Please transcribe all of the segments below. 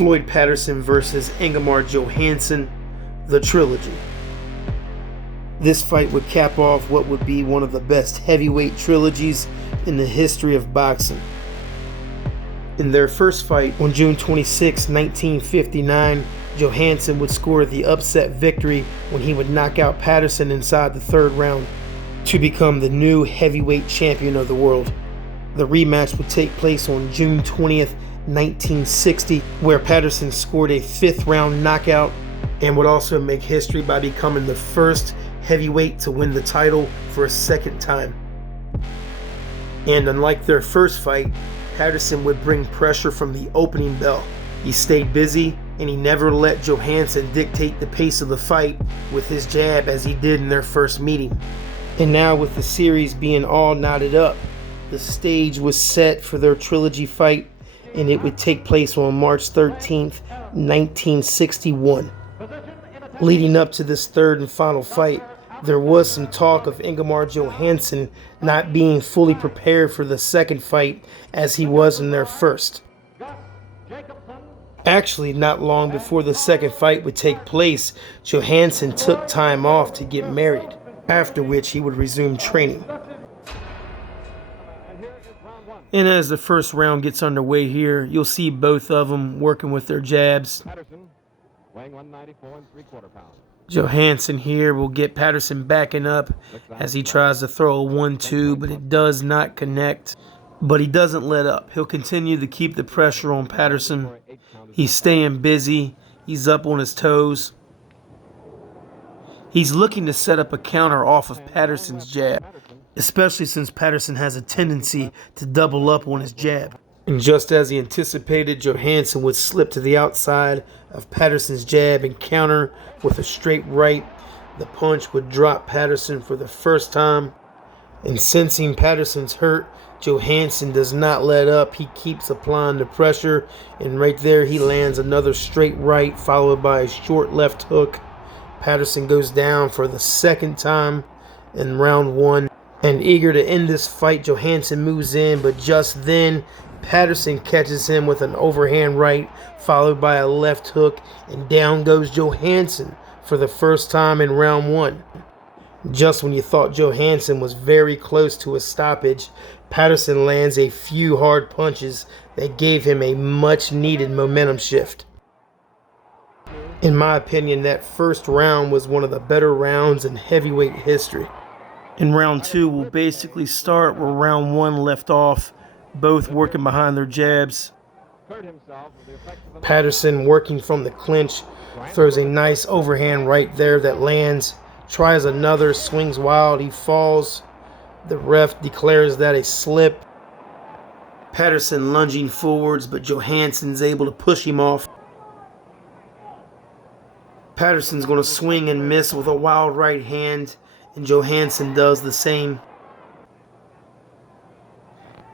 Floyd Patterson versus Ingemar Johansson, the Trilogy. This fight would cap off what would be one of the best heavyweight trilogies in the history of boxing. In their first fight on June 26, 1959, Johansson would score the upset victory when he would knock out Patterson inside the third round to become the new heavyweight champion of the world. The rematch would take place on June 20th, 1960, where Patterson scored a fifth-round knockout and would also make history by becoming the first heavyweight to win the title for a second time. And unlike their first fight, Patterson would bring pressure from the opening bell. He stayed busy and he never let Johansson dictate the pace of the fight with his jab as he did in their first meeting. And now, with the series being all knotted up, the stage was set for their trilogy fight, and it would take place on March 13th, 1961. Leading up to this third and final fight, there was some talk of Ingemar Johansson not being fully prepared for the second fight as he was in their first. Actually, not long before the second fight would take place, Johansson took time off to get married, after which he would resume training. And as the first round gets underway here, you'll see both of them working with their jabs. Johansson here will get Patterson backing up as he tries to throw a 1-2, but it does not connect. But he doesn't let up. He'll continue to keep the pressure on Patterson. He's staying busy. He's up on his toes. He's looking to set up a counter off of Patterson's jab, especially since Patterson has a tendency to double up on his jab. And just as he anticipated, Johansson would slip to the outside of Patterson's jab and counter with a straight right. The punch would drop Patterson for the first time. And sensing Patterson's hurt, Johansson does not let up. He keeps applying the pressure, and right there he lands another straight right followed by a short left hook. Patterson goes down for the second time in round one. And eager to end this fight, Johansson moves in, but just then Patterson catches him with an overhand right followed by a left hook, and down goes Johansson for the first time in round one. Just when you thought Johansson was very close to a stoppage, Patterson lands a few hard punches that gave him a much-needed momentum shift. In my opinion, that first round was one of the better rounds in heavyweight history. And round two will basically start where round one left off, both working behind their jabs. Patterson, working from the clinch, throws a nice overhand right there that lands. Tries another, swings wild, he falls. The ref declares that a slip. Patterson lunging forwards, but Johansson's able to push him off. Patterson's going to swing and miss with a wild right hand, and Johansson does the same.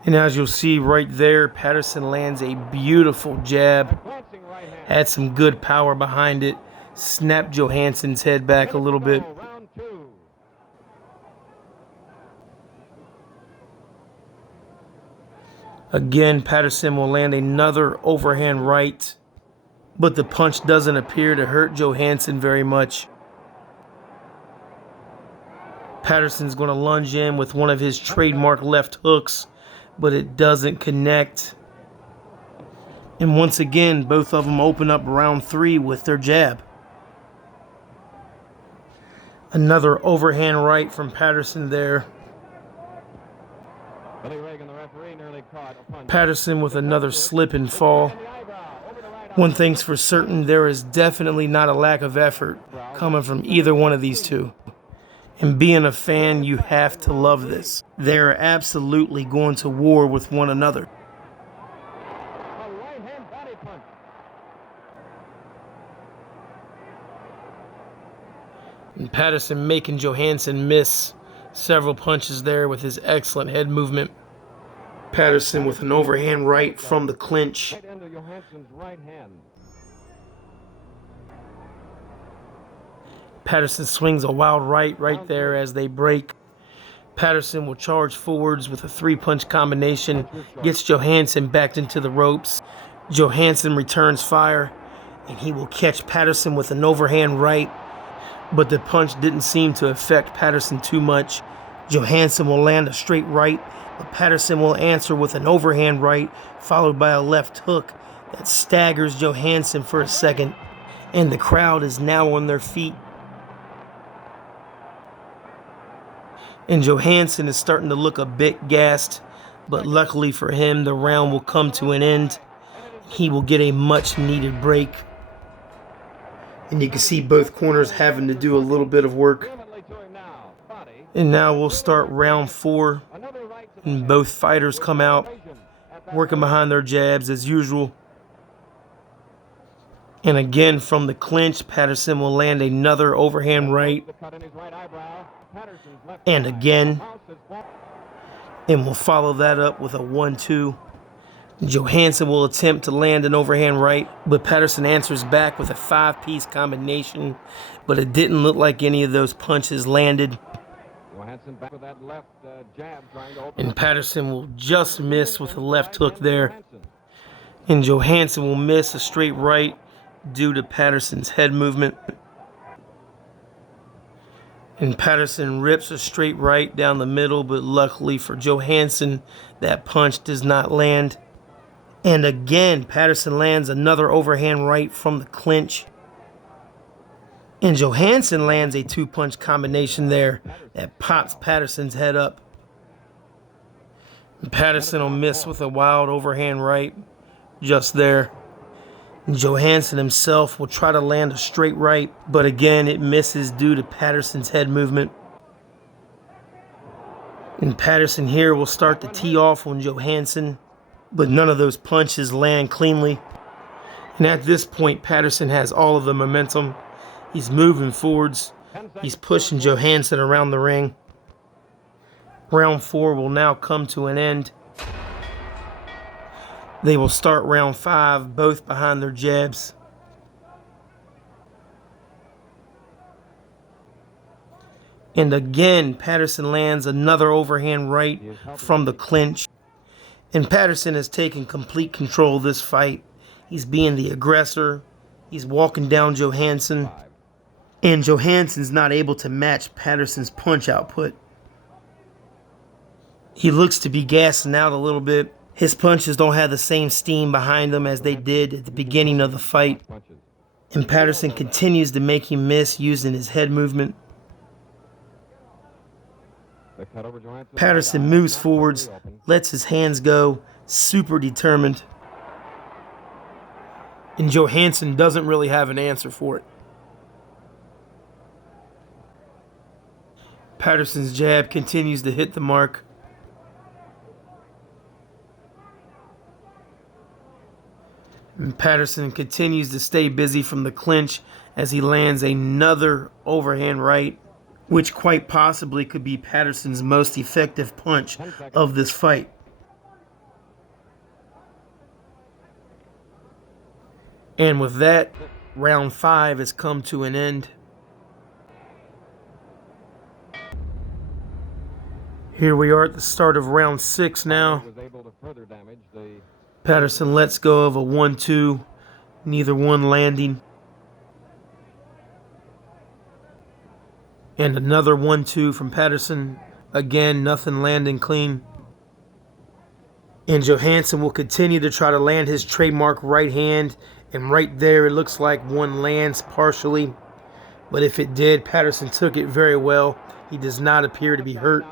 And as you'll see right there, Patterson lands a beautiful jab. Had some good power behind it. Snapped Johansson's head back a little bit. Again, Patterson will land another overhand right, but the punch doesn't appear to hurt Johansson very much. Patterson's going to lunge in with one of his trademark left hooks, but it doesn't connect. And once again, both of them open up round three with their jab. Another overhand right from Patterson there. Patterson with another slip and fall. One thing's for certain, there is definitely not a lack of effort coming from either one of these two. And being a fan, you have to love this. They're absolutely going to war with one another. And Patterson making Johansson miss several punches there with his excellent head movement. Patterson with an overhand right from the clinch. Patterson swings a wild right there as they break. Patterson will charge forwards with a three-punch combination, gets Johansson backed into the ropes, Johansson returns fire, and he will catch Patterson with an overhand right, but the punch didn't seem to affect Patterson too much. Johansson will land a straight right, but Patterson will answer with an overhand right, followed by a left hook that staggers Johansson for a second, and the crowd is now on their feet. And Johansson is starting to look a bit gassed, but luckily for him, the round will come to an end. He will get a much needed break. And you can see both corners having to do a little bit of work. And now we'll start round 4. And both fighters come out working behind their jabs as usual. And again from the clinch, Patterson will land another overhand right. And again. And we'll follow that up with a 1-2. Johansson will attempt to land an overhand right, but Patterson answers back with a 5-piece combination, but it didn't look like any of those punches landed. And Patterson will just miss with a left hook there. And Johansson will miss a straight right due to Patterson's head movement. And Patterson rips a straight right down the middle, but luckily for Johansson, that punch does not land. And again, Patterson lands another overhand right from the clinch. And Johansson lands a 2-punch combination there that pops Patterson's head up. And Patterson will miss with a wild overhand right just there. And Johansson himself will try to land a straight right, but again, it misses due to Patterson's head movement. And Patterson here will start to tee off on Johansson, but none of those punches land cleanly. And at this point, Patterson has all of the momentum. He's moving forwards. He's pushing Johansson around the ring. Round 4 will now come to an end. They will start round 5, both behind their jabs. And again, Patterson lands another overhand right from the clinch. And Patterson has taken complete control of this fight. He's being the aggressor. He's walking down Johansson. And Johansson's not able to match Patterson's punch output. He looks to be gassing out a little bit. His punches don't have the same steam behind them as they did at the beginning of the fight. And Patterson continues to make him miss using his head movement. Patterson moves forwards, lets his hands go, super determined. And Johansson doesn't really have an answer for it. Patterson's jab continues to hit the mark. And Patterson continues to stay busy from the clinch as he lands another overhand right, which quite possibly could be Patterson's most effective punch of this fight. And with that, round 5 has come to an end. Here we are at the start of round 6 now. Patterson lets go of a 1-2, neither one landing. And another 1-2 from Patterson. Again, nothing landing clean. And Johansson will continue to try to land his trademark right hand. And right there, it looks like one lands partially. But if it did, Patterson took it very well. He does not appear to be hurt.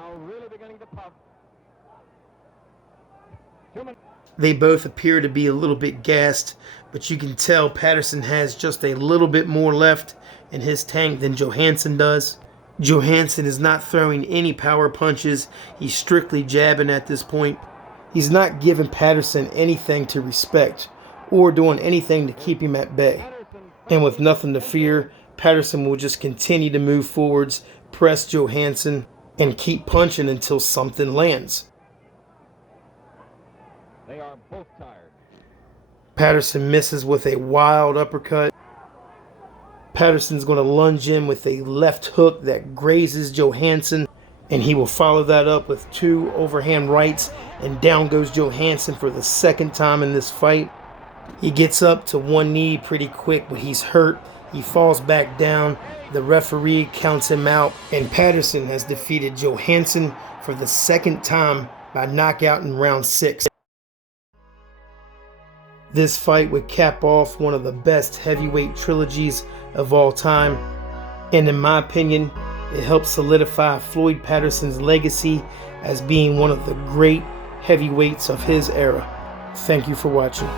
They both appear to be a little bit gassed, but you can tell Patterson has just a little bit more left in his tank than Johansson does. Johansson is not throwing any power punches. He's strictly jabbing at this point. He's not giving Patterson anything to respect or doing anything to keep him at bay. And with nothing to fear, Patterson will just continue to move forwards, press Johansson, and keep punching until something lands. They are both tired. Patterson misses with a wild uppercut. Patterson's going to lunge in with a left hook that grazes Johansson, and he will follow that up with 2 overhand rights, and down goes Johansson for the second time in this fight. He gets up to one knee pretty quick, but he's hurt. He falls back down. The referee counts him out, and Patterson has defeated Johansson for the second time by knockout in round 6. This fight would cap off one of the best heavyweight trilogies of all time, and in my opinion, it helped solidify Floyd Patterson's legacy as being one of the great heavyweights of his era. Thank you for watching.